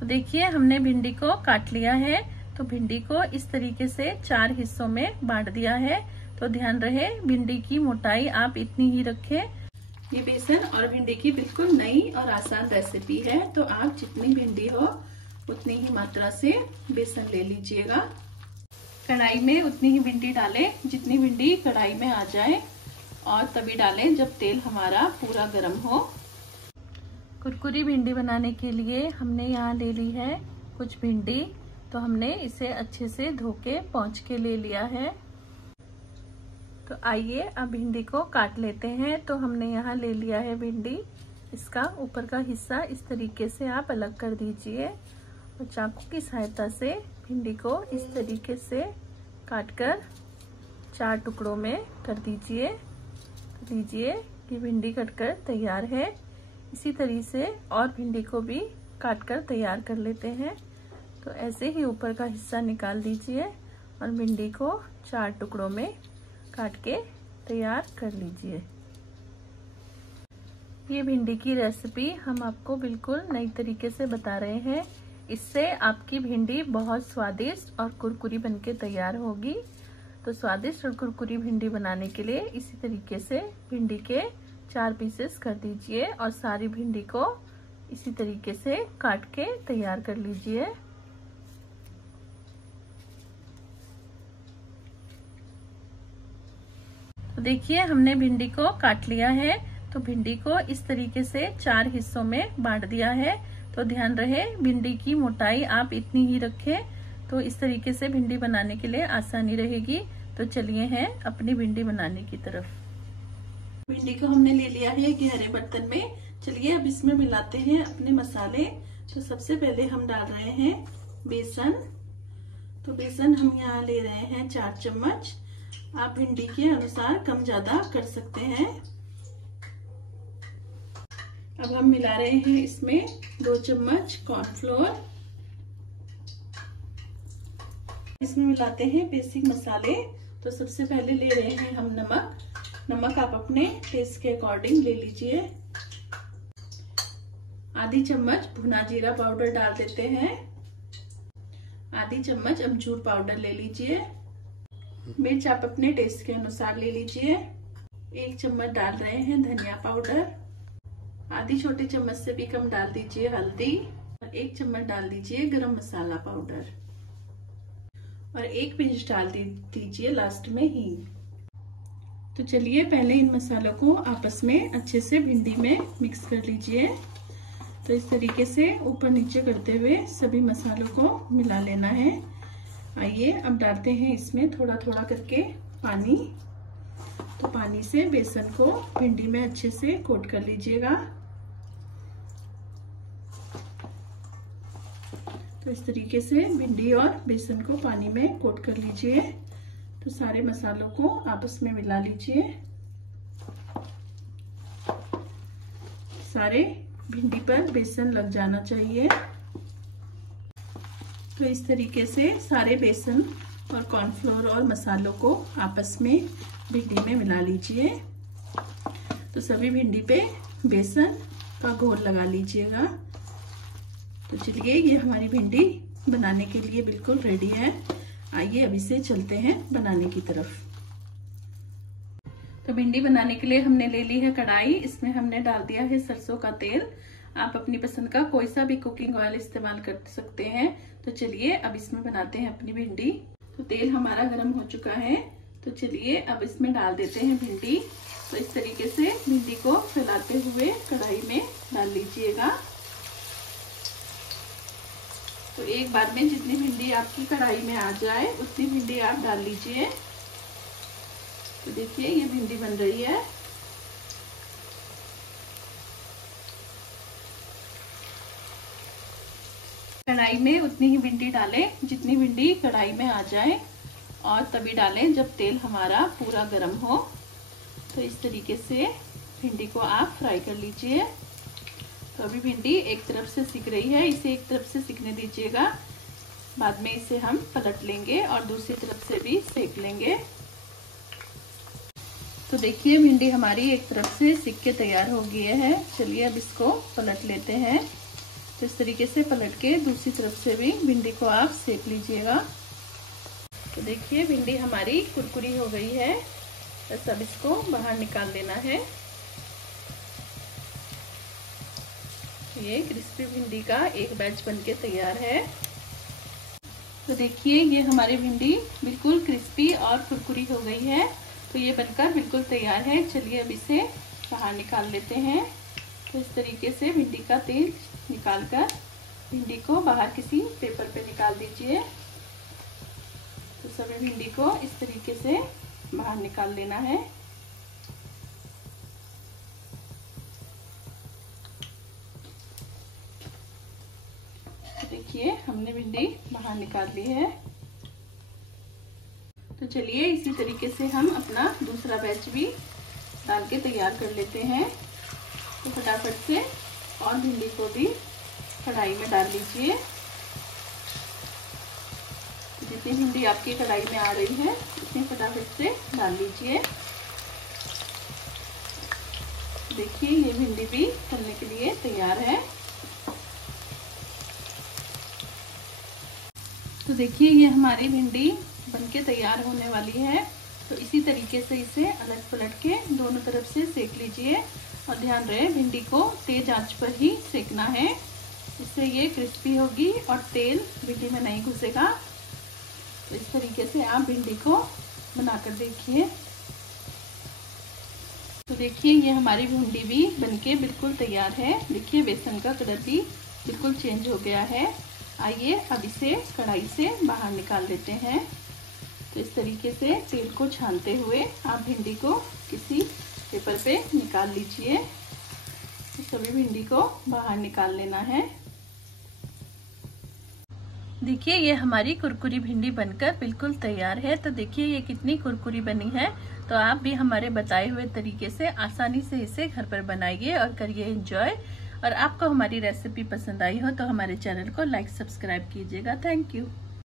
तो देखिए हमने भिंडी को काट लिया है। तो भिंडी को इस तरीके से 4 हिस्सों में बांट दिया है। तो ध्यान रहे भिंडी की मोटाई आप इतनी ही रखें। ये बेसन और भिंडी की बिल्कुल नई और आसान रेसिपी है। तो आप जितनी भिंडी हो उतनी ही मात्रा से बेसन ले लीजिएगा। कढ़ाई में उतनी ही भिंडी डालें जितनी भिंडी कढ़ाई में आ जाए, और तभी डालें जब तेल हमारा पूरा गर्म हो। कुरकुरी भिंडी बनाने के लिए हमने यहाँ ले ली है कुछ भिंडी। तो हमने इसे अच्छे से धो के पोंछ के ले लिया है। तो आइए अब भिंडी को काट लेते हैं। तो हमने यहाँ ले लिया है भिंडी। इसका ऊपर का हिस्सा इस तरीके से आप अलग कर दीजिए और चाकू की सहायता से भिंडी को इस तरीके से काटकर 4 टुकड़ों में कर दीजिए। तो लीजिए ये भिंडी कटकर तैयार है। इसी तरीके से और भिंडी को भी काटकर तैयार कर लेते हैं। तो ऐसे ही ऊपर का हिस्सा निकाल दीजिए और भिंडी को 4 टुकड़ों में काट के तैयार कर लीजिए। ये भिंडी की रेसिपी हम आपको बिल्कुल नई तरीके से बता रहे हैं। इससे आपकी भिंडी बहुत स्वादिष्ट और कुरकुरी बनके तैयार होगी। तो स्वादिष्ट और कुरकुरी भिंडी बनाने के लिए इसी तरीके से भिंडी के 4 पीसेस कर दीजिए और सारी भिंडी को इसी तरीके से काट के तैयार कर लीजिए। तो देखिए हमने भिंडी को काट लिया है। तो भिंडी को इस तरीके से 4 हिस्सों में बांट दिया है। तो ध्यान रहे भिंडी की मोटाई आप इतनी ही रखें। तो इस तरीके से भिंडी बनाने के लिए आसानी रहेगी। तो चलिए हैं अपनी भिंडी बनाने की तरफ। भिंडी को हमने ले लिया है गहरे बर्तन में। चलिए अब इसमें मिलाते हैं अपने मसाले। तो सबसे पहले हम डाल रहे हैं बेसन। तो बेसन हम यहाँ ले रहे हैं 4 चम्मच। आप भिंडी के अनुसार कम ज्यादा कर सकते हैं। अब हम मिला रहे हैं इसमें 2 चम्मच कॉर्नफ्लोर। इसमें मिलाते हैं बेसिक मसाले। तो सबसे पहले ले रहे हैं हम नमक। नमक आप अपने टेस्ट के अकॉर्डिंग ले लीजिए। आधी चम्मच भुना जीरा पाउडर डाल देते हैं। आधी चम्मच अमचूर पाउडर ले लीजिए। मिर्च आप अपने टेस्ट के अनुसार ले लीजिए। 1 चम्मच डाल रहे हैं धनिया पाउडर। आधी छोटे चम्मच से भी कम डाल दीजिए हल्दी। और 1 चम्मच डाल दीजिए गरम मसाला पाउडर। और 1 पिंच डाल दीजिए लास्ट में हींग। तो चलिए पहले इन मसालों को आपस में अच्छे से भिंडी में मिक्स कर लीजिए। तो इस तरीके से ऊपर नीचे करते हुए सभी मसालों को मिला लेना है। आइए अब डालते हैं इसमें थोड़ा थोड़ा करके पानी। तो पानी से बेसन को भिंडी में अच्छे से कोट कर लीजिएगा। तो इस तरीके से भिंडी और बेसन को पानी में कोट कर लीजिए। तो सारे मसालों को आपस में मिला लीजिए। सारे भिंडी पर बेसन लग जाना चाहिए। तो इस तरीके से सारे बेसन और कॉर्नफ्लोर और मसालों को आपस में भिंडी में मिला लीजिए। तो सभी भिंडी पे बेसन का घोल लगा लीजिएगा। तो चलिए ये हमारी भिंडी बनाने के लिए बिल्कुल रेडी है। आइए अब इसे चलते हैं बनाने की तरफ। तो भिंडी बनाने के लिए हमने ले ली है कढ़ाई। इसमें हमने डाल दिया है सरसों का तेल। आप अपनी पसंद का कोई सा भी कुकिंग ऑयल इस्तेमाल कर सकते हैं। तो चलिए अब इसमें बनाते हैं अपनी भिंडी। तो तेल हमारा गर्म हो चुका है। तो चलिए अब इसमें डाल देते हैं भिंडी। तो इस तरीके से भिंडी को फैलाते हुए कढ़ाई में डाल लीजिएगा। तो एक बार में जितनी भिंडी आपकी कढ़ाई में आ जाए उतनी भिंडी आप डाल लीजिए। तो देखिए ये भिंडी बन रही है। कढ़ाई में उतनी ही भिंडी डालें जितनी भिंडी कढ़ाई में आ जाए, और तभी डालें जब तेल हमारा पूरा गर्म हो। तो इस तरीके से भिंडी को आप फ्राई कर लीजिए। तो अभी भिंडी एक तरफ से सिक रही है, इसे एक तरफ से सिकने दीजिएगा। बाद में इसे हम पलट लेंगे और दूसरी तरफ से भी सेक लेंगे। तो देखिए भिंडी हमारी एक तरफ से सिक के तैयार हो गई है। चलिए अब इसको पलट लेते हैं। तो इस तरीके से पलट के दूसरी तरफ से भी भिंडी को आप सेक लीजिएगा। तो देखिए भिंडी हमारी कुरकुरी हो गई है। बस अब इसको बाहर निकाल लेना है। ये क्रिस्पी भिंडी का एक बैच बनके तैयार है। तो देखिए ये हमारी भिंडी बिल्कुल क्रिस्पी और कुरकुरी हो गई है। तो ये बनकर बिल्कुल तैयार है। चलिए अब इसे बाहर निकाल लेते हैं। तो इस तरीके से भिंडी का तेल निकालकर भिंडी को बाहर किसी पेपर पे निकाल दीजिए। तो सभी भिंडी को इस तरीके से बाहर निकाल लेना है। देखिए हमने भिंडी बाहर निकाल ली है। तो चलिए इसी तरीके से हम अपना दूसरा बैच भी डाल के तैयार कर लेते हैं। तो फटाफट से और भिंडी को भी कढ़ाई में डाल लीजिए। जितनी भिंडी आपकी कढ़ाई में आ रही है उतनी फटाफट से डाल लीजिए। देखिए ये भिंडी भी तलने के लिए तैयार है। तो देखिए ये हमारी भिंडी बनके तैयार होने वाली है। तो इसी तरीके से इसे अलट पलट के दोनों तरफ से सेक लीजिए। और ध्यान रहे भिंडी को तेज आंच पर ही सेकना है, इससे ये क्रिस्पी होगी और तेल भिंडी में नहीं घुसेगा। तो इस तरीके से आप भिंडी को बनाकर देखिए। तो देखिए ये हमारी भिंडी भी बनके बिल्कुल तैयार है। देखिए बेसन का कलर भी बिल्कुल चेंज हो गया है। आइए अब इसे कढ़ाई से बाहर निकाल लेते हैं। तो इस तरीके से तेल को छानते हुए आप भिंडी को किसी पेपर पे निकाल लीजिए। तो सभी भिंडी को बाहर निकाल लेना है। देखिए ये हमारी कुरकुरी भिंडी बनकर बिल्कुल तैयार है। तो देखिए ये कितनी कुरकुरी बनी है। तो आप भी हमारे बताए हुए तरीके से आसानी से इसे घर पर बनाइए और करिए एंजॉय। और आपको हमारी रेसिपी पसंद आई हो तो हमारे चैनल को लाइक सब्सक्राइब कीजिएगा। Thank you.